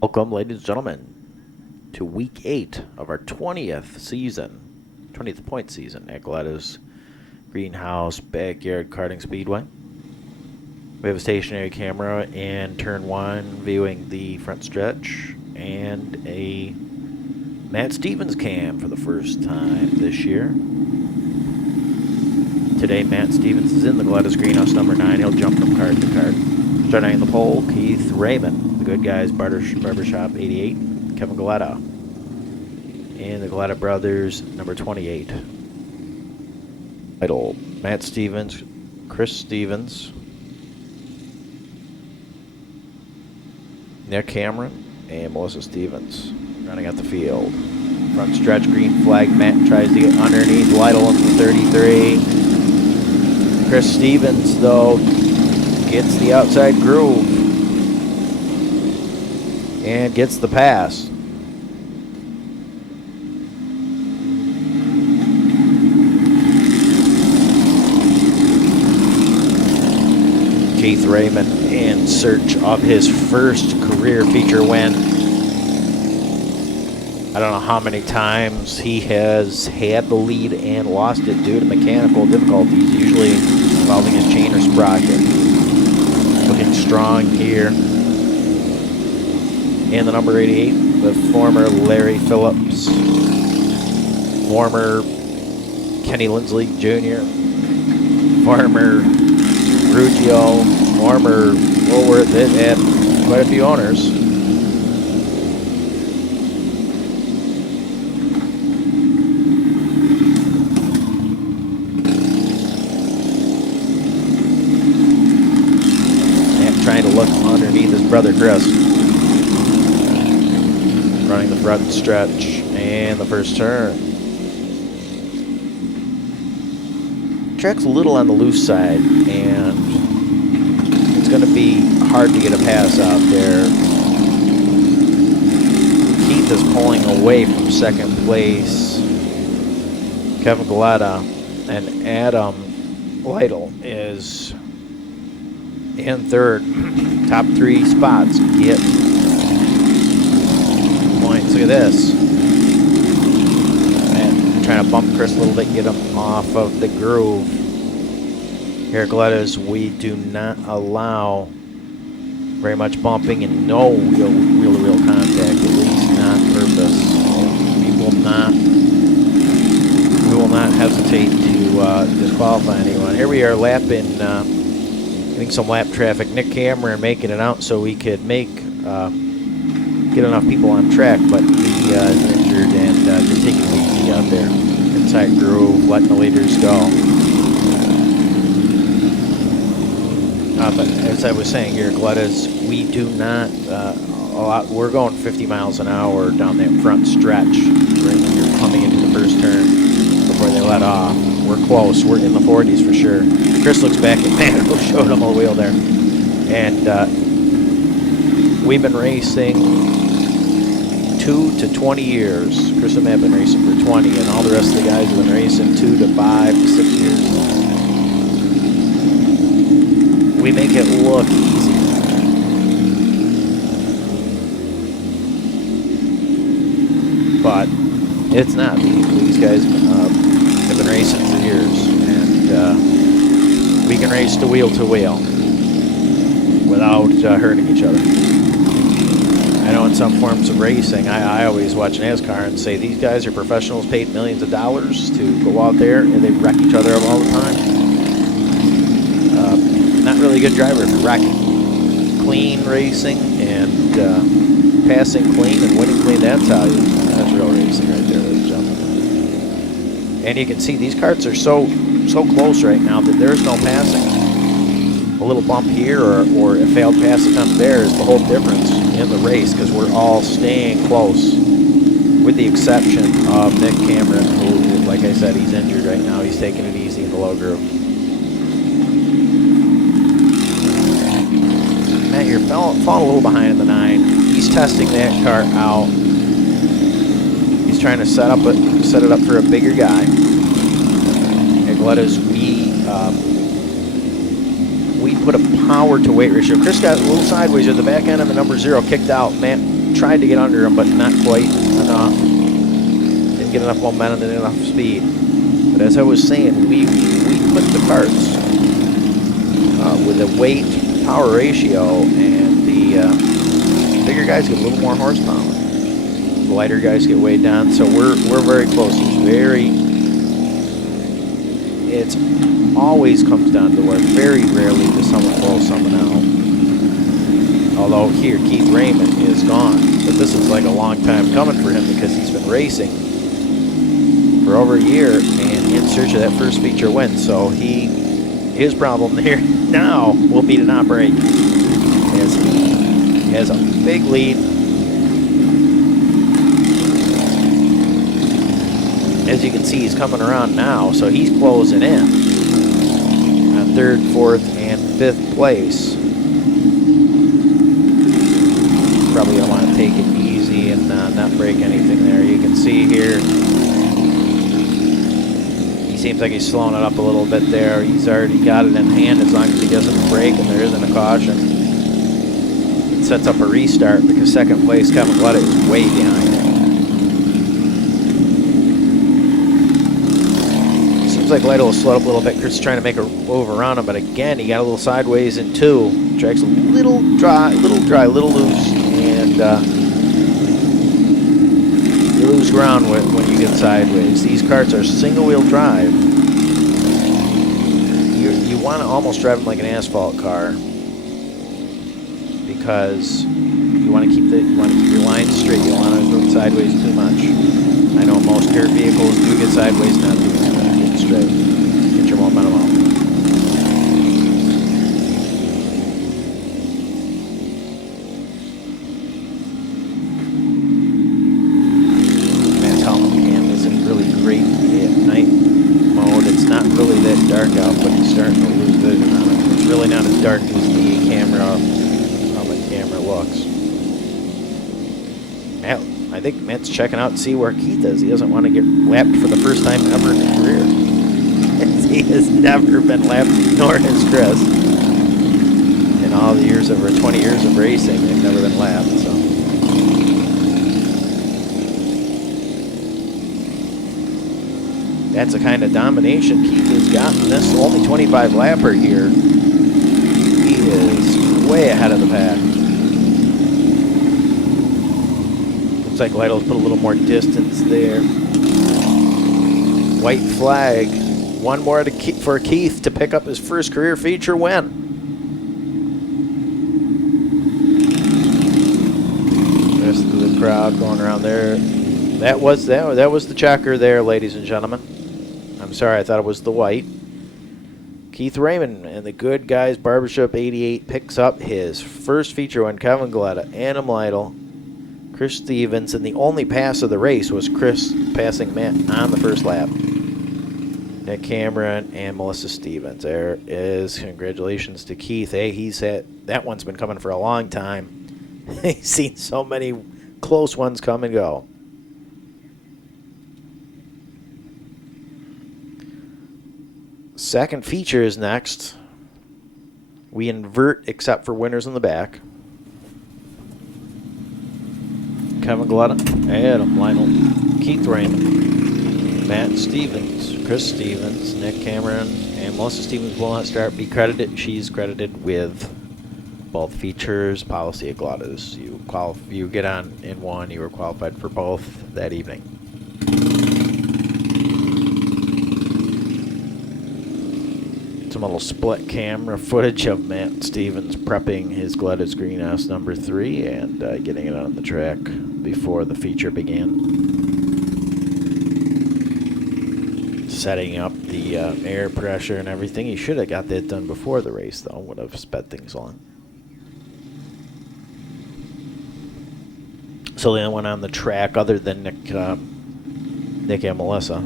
Welcome, ladies and gentlemen, to week 8 of our 20th season, 20th point season at Galletta's Greenhouse Backyard Karting Speedway. We have a stationary camera in turn 1 viewing the front stretch and a Matt Stevens cam for the first time this year. Today, Matt Stevens is in the Galletta's Greenhouse number 9. He'll jump from cart to cart. Starting in the pole, Keith Raymond, the Good Guys Barbershop 88, Kevin Galletta, and the Galletta Brothers number 28. Title, Matt Stevens, Chris Stevens, Nick Cameron, and Melissa Stevens running out the field. Front stretch, green flag. Matt tries to get underneath Lytle in the 33. Chris Stevens, though, gets the outside groove and gets the pass. Keith Raymond in search of his first career feature win. I don't know how many times he has had the lead and lost it due to mechanical difficulties, usually involving his chain or sprocket. Looking strong here. And the number 88, the former Larry Phillips, former Kenny Lindsley Jr., former Ruggiero, former Woolworth. It had quite a few owners. Trying to look underneath his brother Chris. Running the front stretch and the first turn. Track's a little on the loose side, and it's going to be hard to get a pass out there. Keith is pulling away from second place. Kevin Galletta and Adam Lytle is in third. Top 3 spots get points. Look at this. And trying to bump Chris a little bit, get him off of the groove. Here at Galletta's, we do not allow very much bumping and no real contact, at least not purpose. We will not hesitate to disqualify anyone. Here we are lapping getting some lap traffic. Nick Cameron making it out so we could get enough people on track, but he is injured and just taking it easy out there. Inside groove, letting the leaders go. But as I was saying here, Galletta's, we do not we're going 50 miles an hour down that front stretch right when you're coming into the first turn before they let off. We're close. We're in the 40s for sure. Chris looks back at Matt, who showed him a wheel there. And we've been racing 2 to 20 years. Chris and Matt have been racing for 20, and all the rest of the guys have been racing 2 to 5 to 6 years. We make it look easy. But it's not. These guys have been racing for years, and we can race to wheel without hurting each other. I know in some forms of racing, I always watch NASCAR and say these guys are professionals paid millions of dollars to go out there and they wreck each other up all the time. Not really a good driver for wrecking. Clean racing and passing clean and winning clean, that's real racing right there, ladies and gentlemen. And you can see these karts are so close right now that there's no passing. A little bump here or a failed pass attempt there is the whole difference in the race, because we're all staying close, with the exception of Nick Cameron, who, like I said, he's injured right now. He's taking it easy in the low groove. Matt, you're falling a little behind in the 9. He's testing that car out. He's trying to set it up for a bigger guy. At Galletta's, we put a power to weight ratio. Chris got a little sideways at the back end, and the number 0 kicked out. Matt tried to get under him, but not quite enough. Didn't get enough momentum, didn't get enough speed. But as I was saying, we put the karts with the weight power ratio, and the bigger guys get a little more horsepower. The lighter guys get weighed down, so we're very close. It's always comes down to where very rarely does someone blow someone out. Although here, Keith Raymond is gone. But this is like a long time coming for him because he's been racing for over a year and in search of that first feature win. So his problem there now will be to not break, as he has a big lead. As you can see, he's coming around now, so he's closing in on 3rd, 4th, and 5th place. Probably going to want to take it easy and not break anything there. You can see here, he seems like he's slowing it up a little bit there. He's already got it in hand as long as he doesn't break and there isn't a caution. It sets up a restart because 2nd place, Kevin Galletta, is way behind him. Like Galletta will slow up a little bit. Chris is trying to make a move around him, but again, he got a little sideways in 2. Track's a little dry, little loose, and you lose ground when you get sideways. These karts are single-wheel drive. You want to almost drive them like an asphalt car because you want to keep your lines straight. You don't want to move sideways too much. I know most dirt vehicles do get sideways, not too much. Straight. Get your momentum out. Matt's helmet cam isn't really great at night mode. It's not really that dark out, but he's starting to lose vision on it. It's really not as dark as the helmet camera looks. I think Matt's checking out to see where Keith is. He doesn't want to get lapped for the first time ever in his career. He has never been lapped, nor has Chris. In all the years, over 20 years of racing, they've never been lapped. So that's the kind of domination Keith has gotten. This only 25 lapper here. He is way ahead of the pack. Looks like Lytle's put a little more distance there. White flag. One more for Keith to pick up his first career feature win. Rest of the crowd going around there. That was the checker there, ladies and gentlemen. I'm sorry, I thought it was the white. Keith Raymond and the Good Guys Barbershop 88 picks up his first feature win. Kevin Galletta, Adam Lytle, Chris Stevens, and the only pass of the race was Chris passing Matt on the first lap. Nick Cameron and Melissa Stevens. There is congratulations to Keith. Hey, that one's been coming for a long time. He's seen so many close ones come and go. Second feature is next. We invert except for winners in the back. Kevin Galletta, Adam Lytle, Keith Raymond, Matt Stevens, Chris Stevens, Nick Cameron, and Melissa Stevens will not start. Be credited. She's credited with both features. Policy at Galletta's. You get on in one. You were qualified for both that evening. Some little split camera footage of Matt Stevens prepping his Galletta's Greenhouse number 3 and getting it on the track before the feature began. Setting up the air pressure and everything. He should have got that done before the race, though. Would have sped things along. So the only one on the track other than Nick and Melissa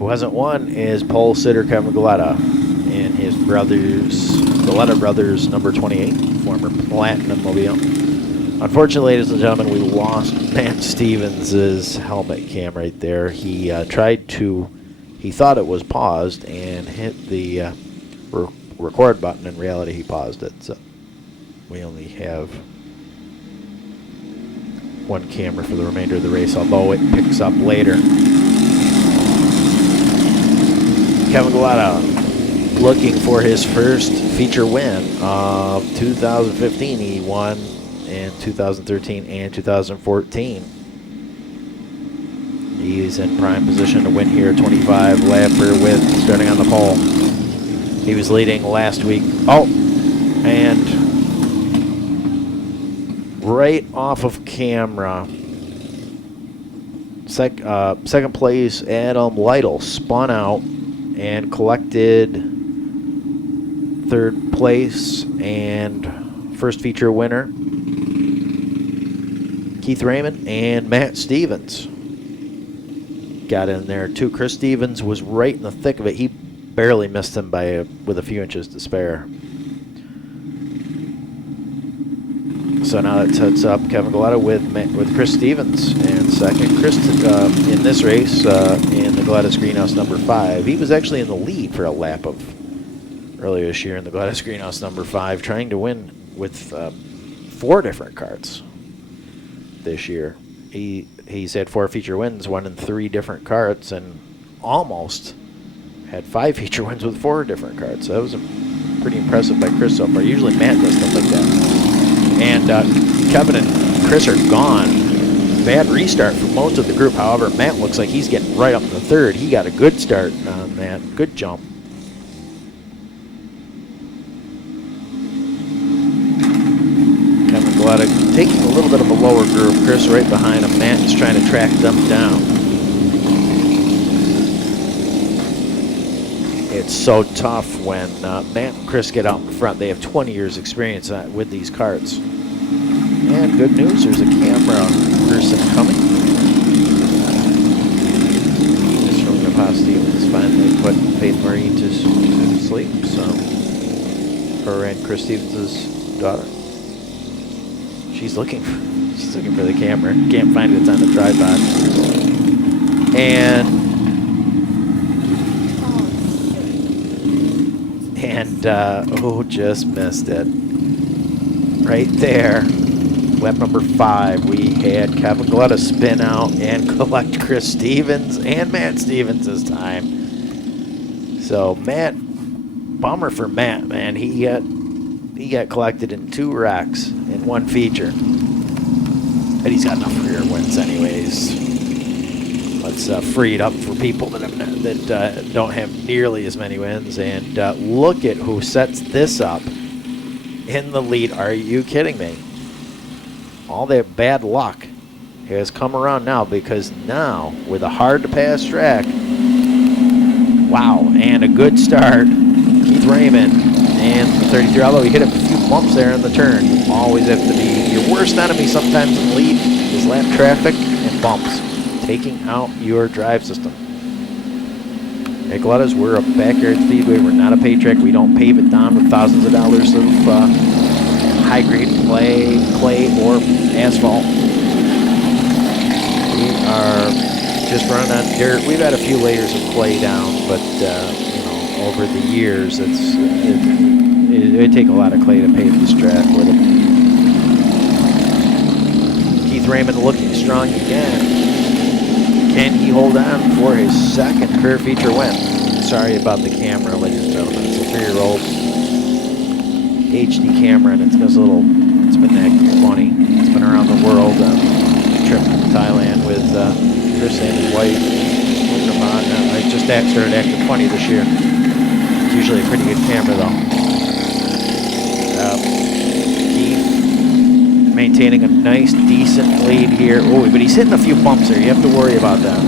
who hasn't won is pole sitter Kevin Galletta and his Galletta brothers, number 28, former Platinum Mobile. Unfortunately, ladies and gentlemen, we lost Matt Stevens' helmet cam right there. He he thought it was paused and hit the record button. In reality, he paused it. So we only have one camera for the remainder of the race, although it picks up later. Kevin Galletta looking for his first feature win of 2015. He won in 2013 and 2014. He's in prime position to win here. 25 lapper with starting on the pole. He was leading last week. Oh, and right off of camera, second place Adam Lytle spun out and collected third place, and first feature winner Keith Raymond and Matt Stevens got in there too. Chris Stevens was right in the thick of it. He barely missed him with a few inches to spare. So now that sets up Kevin Galletta with Chris Stevens in second. Chris in this race in the Galletta's Greenhouse number 5. He was actually in the lead for a lap of earlier this year in the Galletta's Greenhouse number 5, trying to win with 4 different karts this year. He's had 4 feature wins, won in 3 different karts, and almost had 5 feature wins with 4 different karts. So that was pretty impressive by Chris so far. Usually Matt does stuff like that. And Kevin and Chris are gone. Bad restart for most of the group. However, Matt looks like he's getting right up to the third. He got a good start on that. Good jump. Kevin Galletta taking a little bit of a lower group. Chris right behind him. Matt is trying to track them down. It's so tough when Matt and Chris get out in front. They have 20 years experience with these karts. And good news, there's a camera person coming. Just from the past Stevens finally put Faith Marie to sleep. So her and Chris Stevens' daughter. She's looking for the camera. Can't find it. It's on the tripod. And oh, just missed it. Right there. Lap number 5, we had Kevin Galletta spin out and collect Chris Stevens and Matt Stevens this time. So Matt, bummer for Matt, man. He got collected in 2 wrecks in 1 feature. But he's got enough career wins anyways. Let's free it up for people that don't have nearly as many wins. And look at who sets this up in the lead. Are you kidding me? All that bad luck has come around now, because now with a hard to pass track, wow, and a good start, Keith Raymond and the 33, although he hit a few bumps there in the turn. You always have to be your worst enemy sometimes in the lead is lap traffic and bumps, taking out your drive system. At Galletta's, we're a backyard speedway. We're not a pay track. We don't pave it down with thousands of dollars of high-grade clay, or asphalt. We are just running on dirt. We've had a few layers of clay down, but you know, over the years, it'd take a lot of clay to pave this track with it. Keith Raymond looking strong again. Can he hold on for his second career feature win? Sorry about the camera, ladies and gentlemen. It's a 3-year-old HD camera, and it's been acting funny. It's been around the world. Trip to Thailand with Chris and his wife. I just started acting funny this year. It's usually a pretty good camera, though. Keith maintaining a nice, decent lead here. Oh, but he's hitting a few bumps there. You have to worry about that.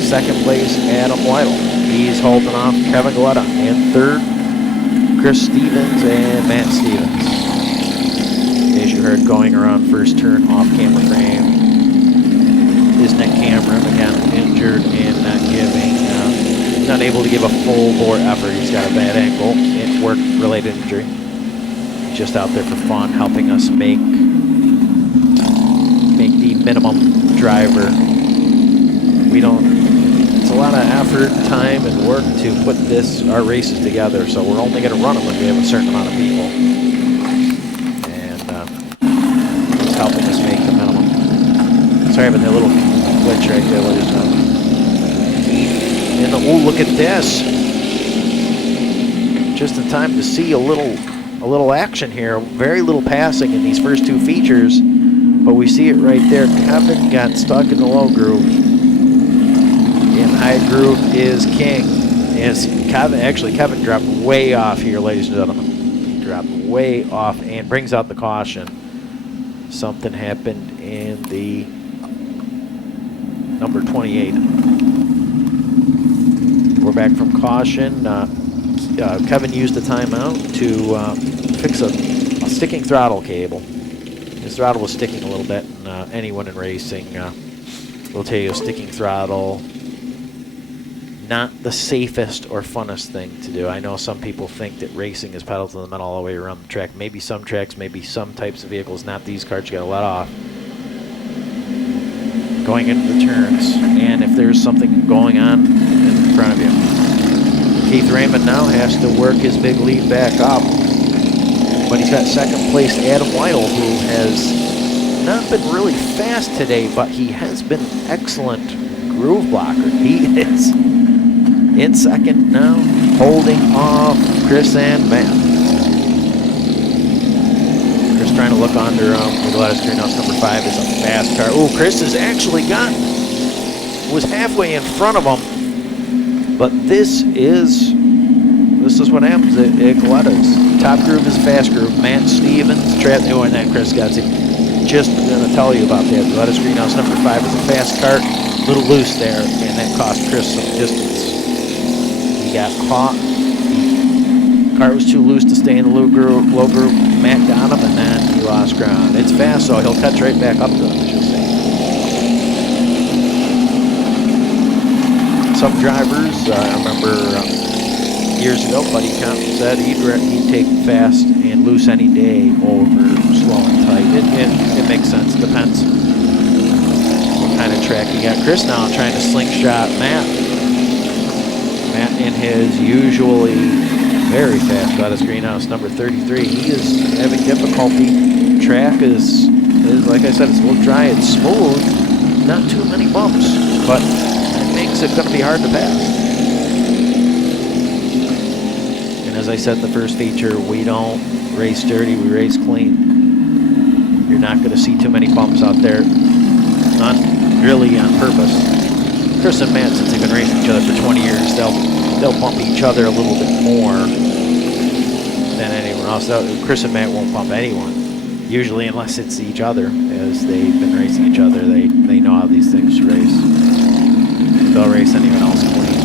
Second place, Adam Lytle. He's holding off Kevin Galletta. And third, Chris Stevens and Matt Stevens. As you heard, going around first turn off camera frame. His neck camera mechanically injured and not not able to give a full bore effort. He's got a bad ankle, work-related injury. Just out there for fun, helping us make the minimum driver. It's a lot of effort, time, and work to put our races together, so we're only going to run them if we have a certain amount of people. And he's helping Sorry about that little glitch right there, ladies and gentlemen. And oh, look at this! Just in time to see a little action here. Very little passing in these first two features, but we see it right there. Kevin got stuck in the low groove, and high groove is king. Yes, Kevin dropped way off here, ladies and gentlemen. He dropped way off and brings out the caution. Something happened in the number 28. We're back from caution. Kevin used a timeout to fix a sticking throttle cable. His throttle was sticking a little bit, and anyone in racing will tell you a sticking throttle, not the safest or funnest thing to do. I know some people think that racing is pedal to the metal all the way around the track. Maybe some tracks, maybe some types of vehicles, not these cars. You gotta let off. Going into the turns, and if there's something going on in front of you. Keith Raymond now has to work his big lead back up, but he's got second place Adam Weidel, who has not been really fast today, but he has been an excellent groove blocker. He is in second now, holding off Chris and Matt. Chris trying to look under him. The Galletta Greenhouse number 5 is a fast car. Oh, Chris has actually was halfway in front of him. But this is what happens at Galletta's. Top groove is fast groove. Matt Stevens, oh, and then Chris got it. Just going to tell you about that. Galletta's Greenhouse number 5 is a fast car. A little loose there, and that cost Chris some distance. He got caught. The car was too loose to stay in the low groove. Matt got him, and then he lost ground. It's fast, so he'll catch right back up to him, as you'll see. Some drivers, I remember years ago, Buddy Compton said he'd take fast and loose any day over slow and tight. It makes sense. Depends what kind of track you got. Chris now trying to slingshot Matt. Matt in his usually very fast Gallatta's Greenhouse number 33. He is having difficulty. Track is like I said, it's a little dry. It's smooth. Not too many bumps, but makes it going to be hard to pass. And as I said in the first feature, we don't race dirty, we race clean. You're not going to see too many bumps out there, not really on purpose. Chris and Matt, since they've been racing each other for 20 years, they'll bump each other a little bit more than anyone else. Chris and Matt won't bump anyone, usually, unless it's each other, as they've been racing each other. They know how these things race. They'll race anyone else clean.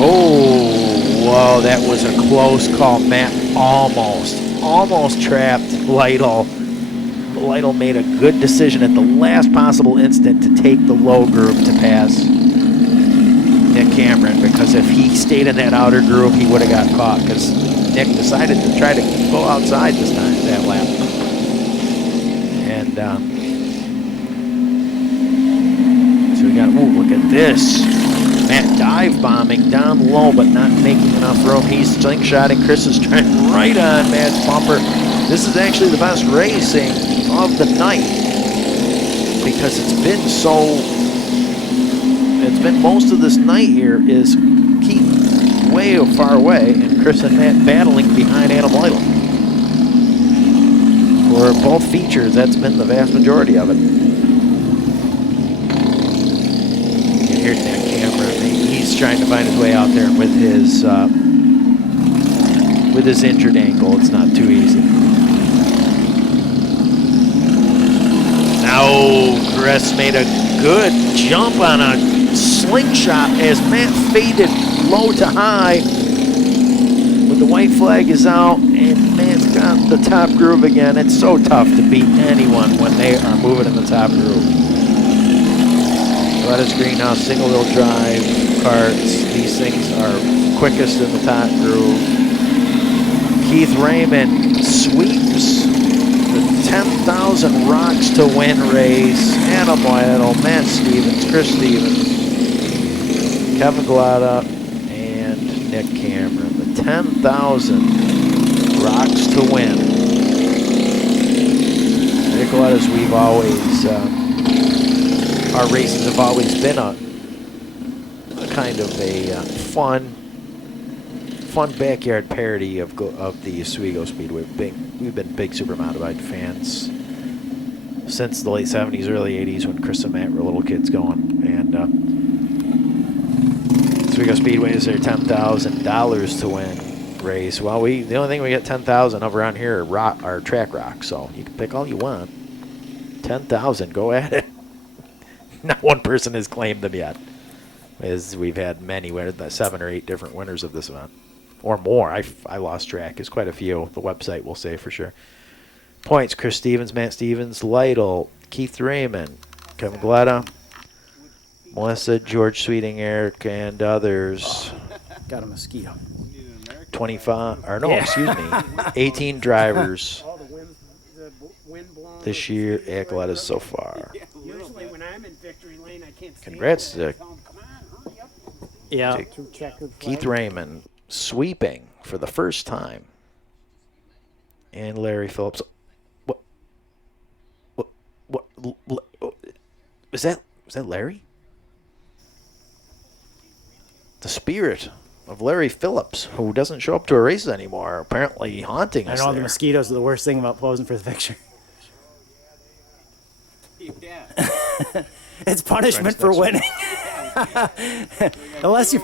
Oh, whoa, that was a close call. Matt almost trapped Lytle. Lytle made a good decision at the last possible instant to take the low groove to pass Nick Cameron, because if he stayed in that outer groove, he would have got caught, because Nick decided to try to go outside this time, that lap. And, oh, look at this. Matt dive bombing down low, but not making enough room. He's slingshotting. Chris is trying right on Matt's bumper. This is actually the best racing of the night, because it's been most of this night here is Keith way far away, and Chris and Matt battling behind Adam Lytle. For both features, that's been the vast majority of it. Here's that camera. He's trying to find his way out there with his injured ankle. It's not too easy. Now Chris made a good jump on a slingshot as Matt faded low to high. But the white flag is out, and Matt's got the top groove again. It's so tough to beat anyone when they are moving in the top groove. Gallatta's Greenhouse single-wheel drive karts. These things are quickest in the top groove. Keith Raymond sweeps the 10,000 Rocks to Win race. Adam Weidel, Matt Stevens, Chris Stevens, Kevin Galletta, and Nick Cameron. The 10,000 Rocks to Win. Gallatta's because we've always our races have always been a kind of a fun backyard parody of the Oswego Speedway. We've been big super modified fans since the late 70s, early 80s when Chris and Matt were little kids going. And Oswego Speedway is their $10,000 to win race. Well, the only thing we get 10,000 of around here are track rocks, so you can pick all you want. 10,000, go at it. Not one person has claimed them yet, as we've had many, 7 or 8 different winners of this event. Or more. I lost track. It's quite a few. The website will say for sure. Points: Chris Stevens, Matt Stevens, Lytle, Keith Raymond, Kevin Galletta, Melissa, George Sweeting, Eric, and others. Got a mosquito. 25, or no, excuse me, 18 drivers this year at Galletta so far. Usually when I'm in victory lane, I can't. Congrats to Yeah. Keith Raymond sweeping for the first time, and Larry Phillips. What is that? Was that Larry? The spirit of Larry Phillips, who doesn't show up to our races anymore, apparently haunting us. I know the mosquitoes are the worst thing about posing for the picture. Yeah. It's punishment for winning. Unless you